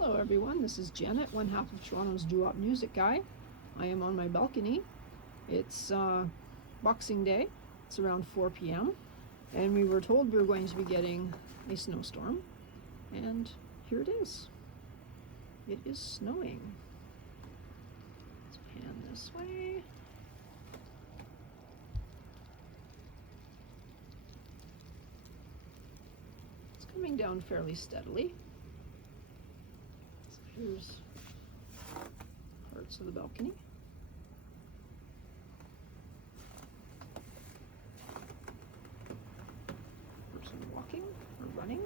Hello everyone, this is Janet, one half of Toronto's doo-wop music guy. I am on my balcony. It's Boxing Day. It's around 4 p.m. and we were told we were going to be getting a snowstorm, and here it is. It is snowing. Let's pan this way. It's coming down fairly steadily. Here's parts of the balcony. Person walking or running.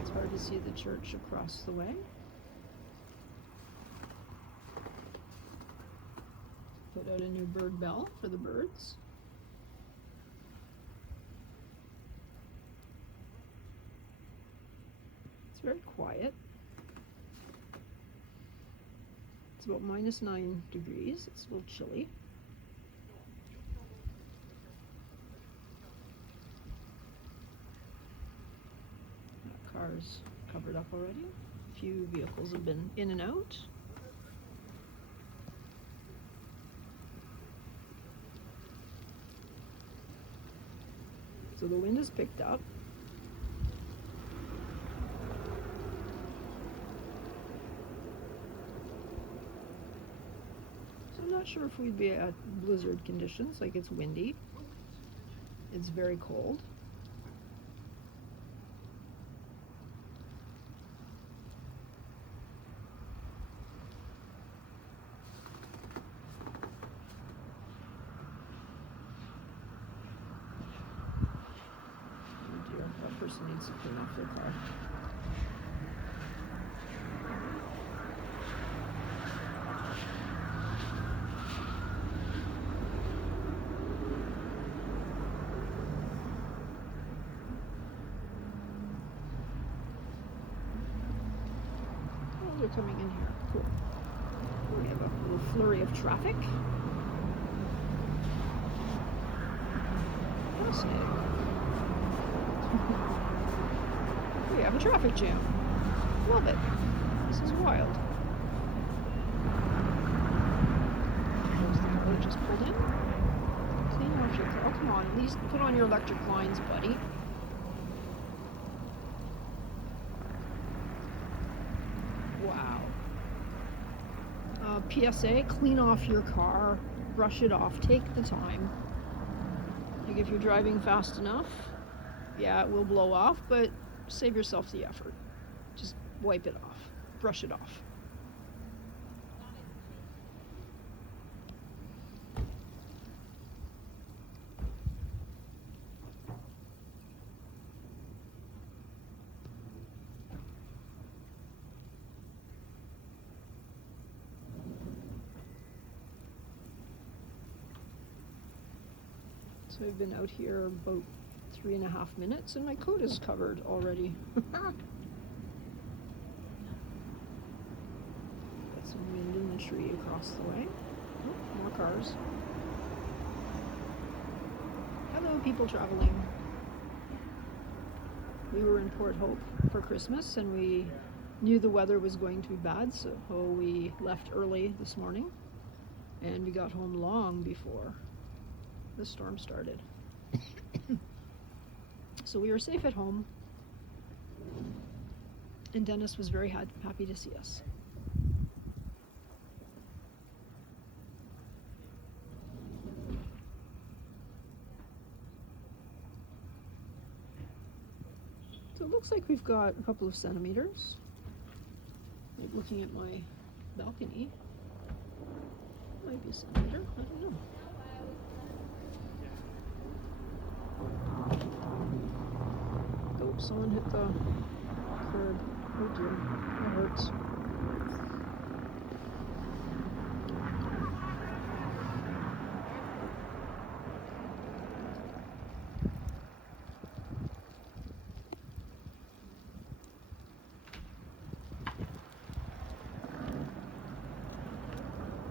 It's hard to see the church across the way. Put out a new bird bell for the birds. It's very quiet. It's about -9 degrees. It's a little chilly. That car's covered up already. A few vehicles have been in and out. So the wind has picked up. I'm not sure if we'd be at blizzard conditions, like it's windy. It's very cold. Oh dear, that person needs to clean off their car. They're coming in here. Cool. We have a little flurry of traffic. Fascinating. We have a traffic jam. Love it. This is wild. There's the car that just pulled in. Clean off your car. Oh, come on. At least put on your electric lines, buddy. Wow. PSA, clean off your car, brush it off, take the time. Like if you're driving fast enough, yeah, it will blow off, but save yourself the effort. Just wipe it off, brush it off. So I've been out here about 3.5 minutes and my coat is covered already. Got some wind in the tree across the way. Oh, more cars. Hello, people traveling. We were in Port Hope for Christmas and we knew the weather was going to be bad, so we left early this morning and we got home long before the storm started. So we were safe at home and Dennis was very happy to see us. So it looks like we've got a couple of centimeters. Like looking at my balcony, might be a centimeter, I don't know. Oh, someone hit the curb. Oh dear, that hurts.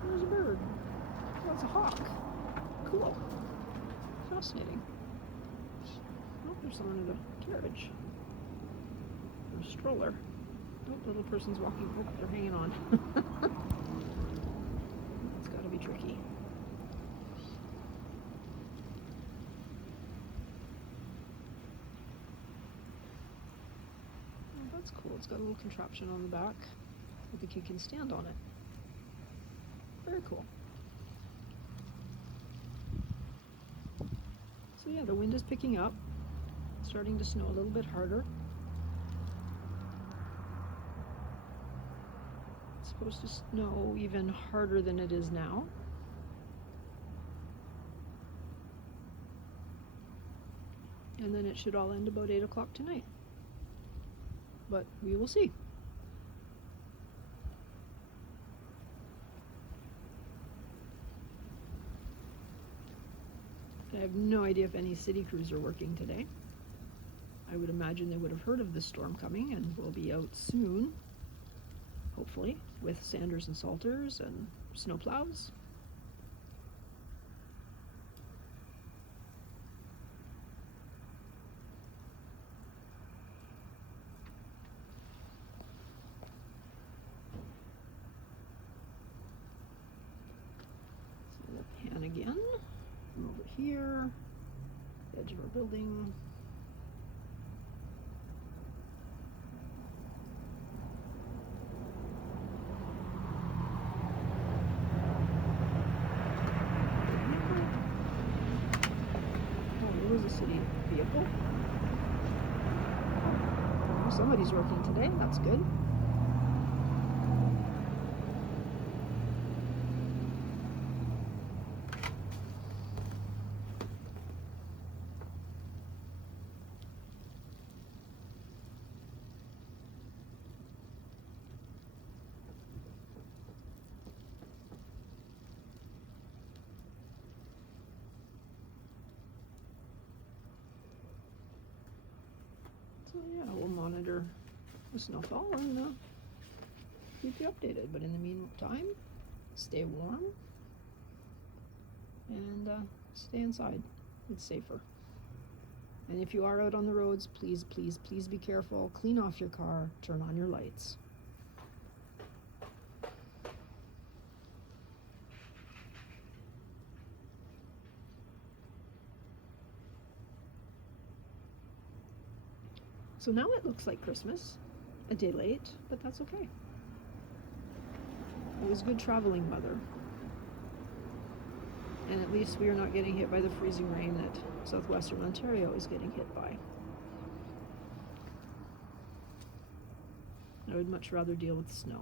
There's a bird. Oh, it's a hawk. Cool. Fascinating. Oh, there's someone in the carriage. Or stroller. Oh, little person's walking. Oh, they're hanging on. It's got to be tricky. Oh, that's cool. It's got a little contraption on the back. I think you can stand on it. Very cool. So yeah, the wind is picking up. It's starting to snow a little bit harder. It's supposed to snow even harder than it is now. And then it should all end about 8 o'clock tonight. But we will see. I have no idea if any city crews are working today. I would imagine they would have heard of this storm coming and will be out soon, hopefully, with sanders and salters and snow plows. So we'll pan again. Over here, edge of our building. Oh, there was a city vehicle. Oh, somebody's working today, that's good. So yeah, we'll monitor the snowfall and keep you updated. But in the meantime, stay warm and stay inside. It's safer. And if you are out on the roads, please, please, please be careful. Clean off your car. Turn on your lights. So now it looks like Christmas, a day late, but that's okay. It was good traveling weather. And at least we are not getting hit by the freezing rain that southwestern Ontario is getting hit by. I would much rather deal with snow.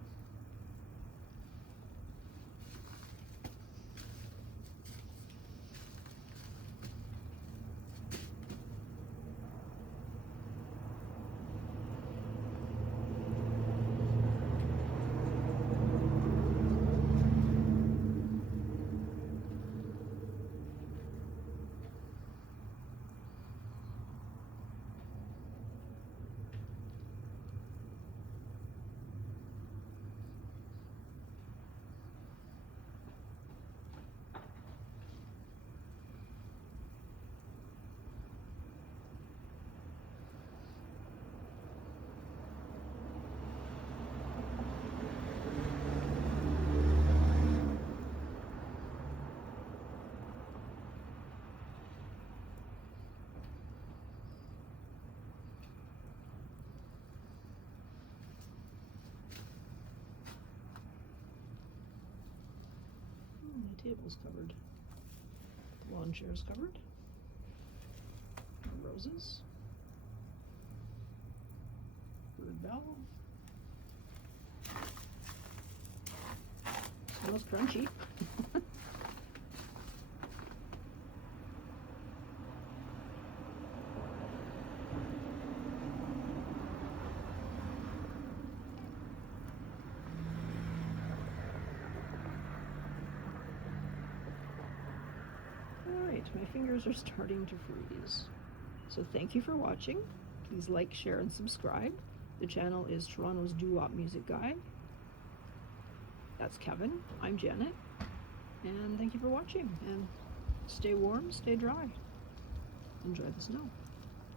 The table's covered. The lawn chair's covered. Roses. Bird bell. Smells crunchy. My fingers are starting to freeze. So thank you for watching. Please like, share, and subscribe. The channel is Toronto's Doo-Wop Music Guide. That's Kevin. I'm Janet. And thank you for watching. And stay warm, stay dry. Enjoy the snow.